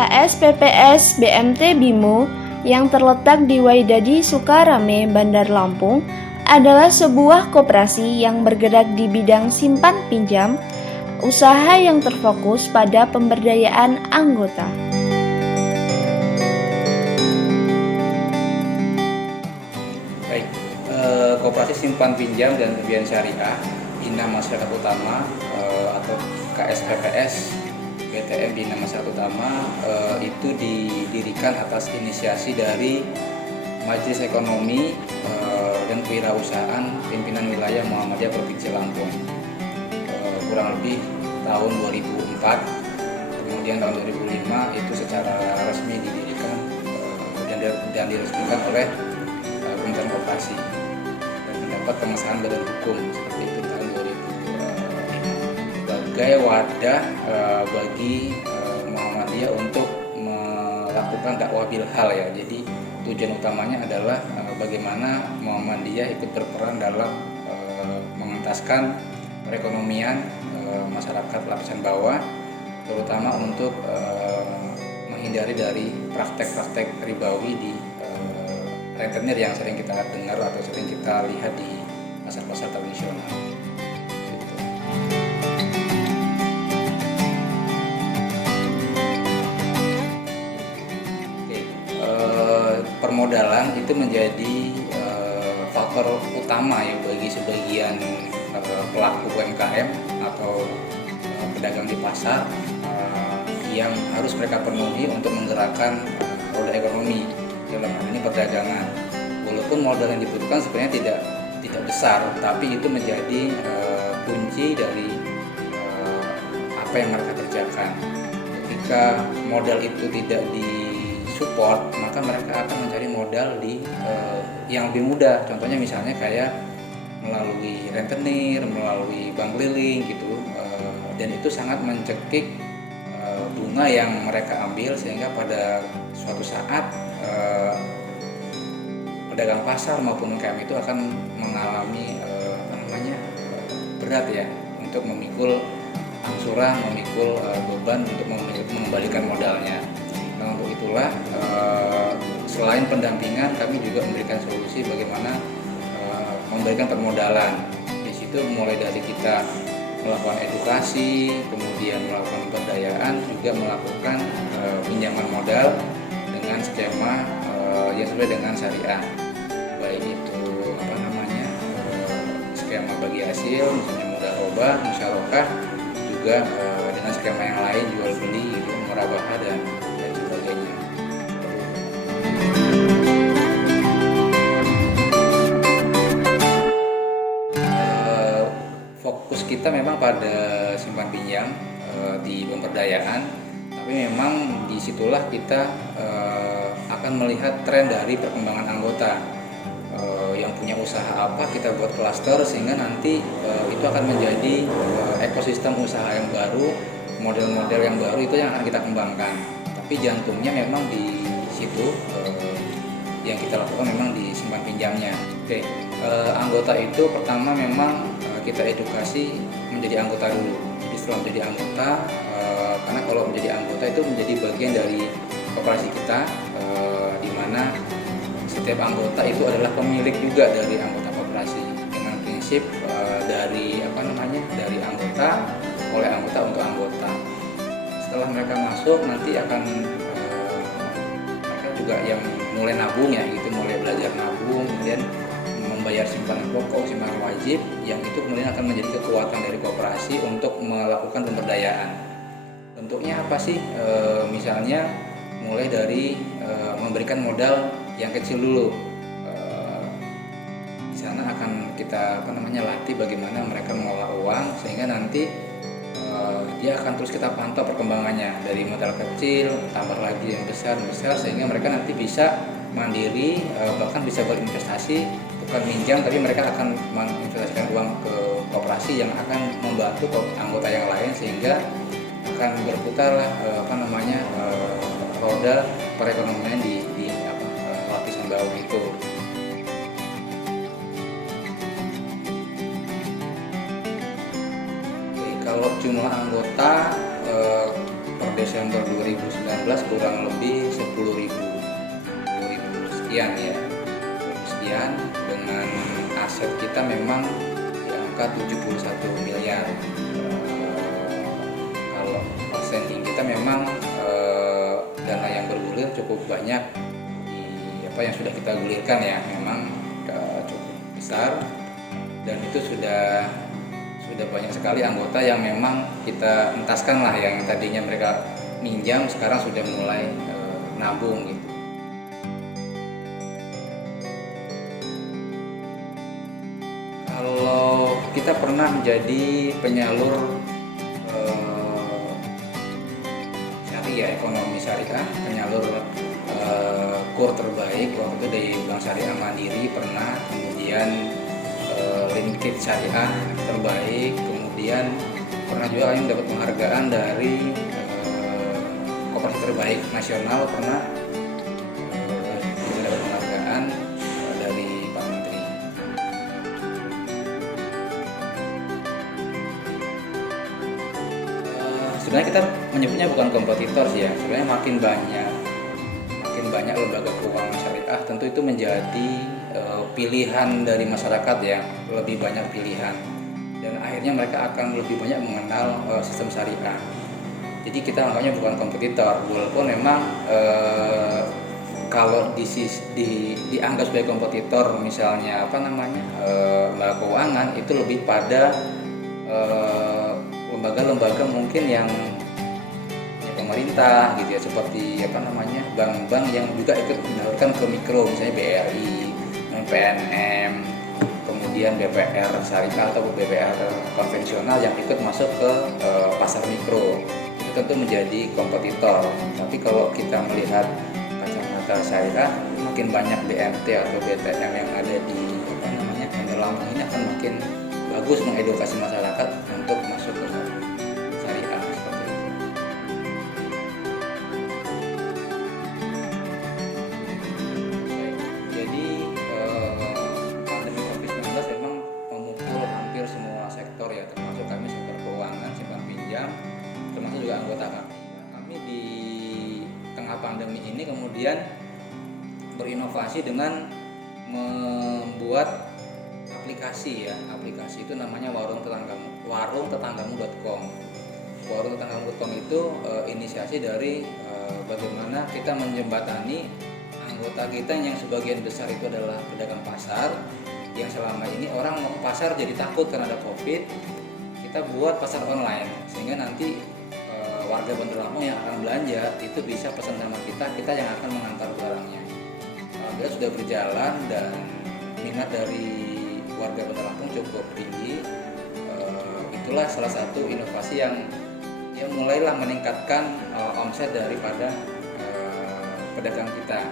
KSPPS BMT Bimo yang terletak di Waidadi Sukarame, Bandar Lampung adalah sebuah koperasi yang bergerak di bidang simpan pinjam, usaha yang terfokus pada pemberdayaan anggota. Baik, Koperasi Simpan Pinjam dan Pembiayaan Syariah Bina Masyarakat Utama atau KSPPS BTM Bina Masyarakat Utama itu didirikan atas inisiasi dari Majelis Ekonomi dan Kewirausahaan Pimpinan Wilayah Muhammadiyah Provinsi Lampung kurang lebih tahun 2004. Kemudian tahun 2005 itu secara resmi didirikan dan diresmikan oleh Kementerian Koperasi dan mendapat pengesahan badan hukum seperti itu tahun 2005 sebagai wadah bagi Muhammadiyah untuk melakukan dakwah bilhal ya. Jadi tujuan utamanya adalah bagaimana Muhammadiyah ikut berperan dalam mengentaskan perekonomian masyarakat lapisan bawah, terutama untuk menghindari dari praktek-praktek ribawi di rentenir yang sering kita dengar atau sering kita lihat di pasar-pasar tradisional. Permodalan itu menjadi faktor utama ya bagi sebagian pelaku UMKM atau pedagang di pasar yang harus mereka penuhi untuk menggerakkan roda ekonomi dalam hal ini perdagangan. Walaupun modal yang dibutuhkan sebenarnya tidak besar, tapi itu menjadi kunci dari apa yang mereka kerjakan. Ketika modal itu tidak disupport, maka mereka akan mencari modal di yang lebih mudah. Contohnya misalnya kayak melalui rentenir, melalui bank keliling gitu, dan itu sangat mencekik bunga yang mereka ambil sehingga pada suatu saat pedagang pasar maupun UMKM itu akan mengalami berat ya untuk memikul angsuran, memikul beban untuk mengembalikan modalnya. Nah, untuk itulah selain pendampingan kami juga memberikan solusi bagaimana memberikan permodalan. Di situ mulai dari kita melakukan edukasi, kemudian melakukan pemberdayaan, juga melakukan pinjaman modal dengan skema yang sesuai dengan syariah, baik itu skema bagi hasil, misalnya mudharabah, musyarakah, juga dengan skema yang lain jual beli, gitu, murabahah dan sebagainya. Fokus kita memang pada simpan pinjam di pemberdayaan, tapi memang disitulah kita akan melihat tren dari perkembangan anggota yang punya usaha apa, kita buat klaster sehingga nanti itu akan menjadi ekosistem usaha yang baru, model-model yang baru itu yang akan kita kembangkan. Tapi jantungnya memang di situ yang kita lakukan memang di simpan pinjamnya. Oke, anggota itu pertama memang kita edukasi menjadi anggota dulu. Jadi setelah menjadi anggota, karena kalau menjadi anggota itu menjadi bagian dari koperasi kita, di mana setiap anggota itu adalah pemilik juga dari anggota koperasi dengan prinsip dari anggota oleh anggota untuk anggota. Setelah mereka masuk nanti akan mereka juga yang mulai nabung ya gitu, mulai belajar nabung, kemudian membayar simpanan pokok, simpanan wajib, yang itu kemudian akan menjadi kekuatan dari koperasi untuk melakukan pemberdayaan. Bentuknya apa sih? Misalnya mulai dari memberikan modal yang kecil dulu. Di sana akan kita latih bagaimana mereka mengelola uang sehingga nanti dia akan terus kita pantau perkembangannya dari modal kecil tambah lagi yang besar sehingga mereka nanti bisa mandiri, bahkan bisa berinvestasi, bukan minjam tapi mereka akan menginvestasikan uang ke koperasi yang akan membantu anggota yang lain sehingga akan berputar roda perekonomian di lapisan bawah itu. Kalau jumlah anggota per Desember 2019 kurang lebih 10.000 sekian ya, 10.000 sekian, dengan aset kita memang di angka 71 miliar. Kalau outstanding kita memang dana yang bergulir cukup banyak di yang sudah kita gulirkan ya, memang cukup besar, dan itu sudah banyak sekali anggota yang memang kita entaskan lah, yang tadinya mereka minjam sekarang sudah mulai nabung gitu. Kalau kita pernah menjadi penyalur syariah, ekonomi syariah, penyalur KUR terbaik waktu itu dari Bank Syariah Mandiri pernah, kemudian Linkit Syariah terbaik, kemudian pernah juga yang dapat penghargaan dari koperasi terbaik nasional, pernah dapat penghargaan dari Pak Menteri. Sebenarnya kita menyebutnya bukan kompetitor sih ya, sebenarnya makin banyak lembaga keuangan syariah, tentu itu menjadi pilihan dari masyarakat ya, lebih banyak pilihan, dan akhirnya mereka akan lebih banyak mengenal sistem syariah. Jadi kita anggapnya bukan kompetitor, walaupun memang kalau dianggap sebagai kompetitor, misalnya lembaga keuangan itu lebih pada lembaga-lembaga mungkin yang pemerintah gitu ya, seperti bank-bank yang juga ikut menyalurkan ke mikro, misalnya BRI, PNM, kemudian BPR syariah atau BPR konvensional yang ikut masuk ke pasar mikro, itu tentu menjadi kompetitor. Tapi kalau kita melihat kacamata syariah, makin banyak BMT atau BTM yang ada di Lampung ini akan makin bagus mengedukasi masyarakat untuk masuk ke syariah seperti itu. Jadi pandemi COVID-19 memang memukul hampir semua sektor ya, termasuk kami sektor keuangan, simpan pinjam, termasuk juga anggota kami. Kami di tengah pandemi ini kemudian berinovasi dengan membuat aplikasi ya. Aplikasi itu namanya warungtetanggamu.com. Warungtetanggamu.com itu inisiasi dari bagaimana kita menjembatani anggota kita yang sebagian besar itu adalah pedagang pasar, yang selama ini orang mau ke pasar jadi takut karena ada COVID. Kita buat pasar online sehingga nanti warga Bandar Lampung yang akan belanja itu bisa pesan sama kita yang akan mengantar barangnya. Alhamdulillah sudah berjalan dan minat dari warga Bandar Lampung cukup tinggi. Itulah salah satu inovasi yang mulailah meningkatkan omset daripada pedagang kita.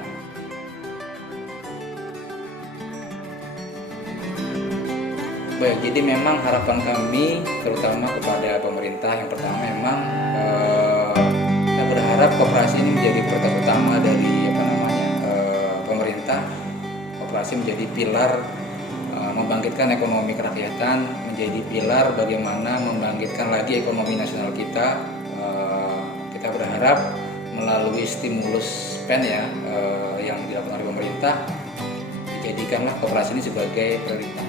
Baik, jadi memang harapan kami terutama kepada pemerintah, yang pertama memang kita berharap koperasi ini menjadi prioritas utama dari pemerintah. Koperasi menjadi pilar membangkitkan ekonomi kerakyatan, menjadi pilar bagaimana membangkitkan lagi ekonomi nasional kita. Kita berharap melalui stimulus PEN ya yang dilakukan oleh pemerintah, dijadikanlah koperasi ini sebagai prioritas.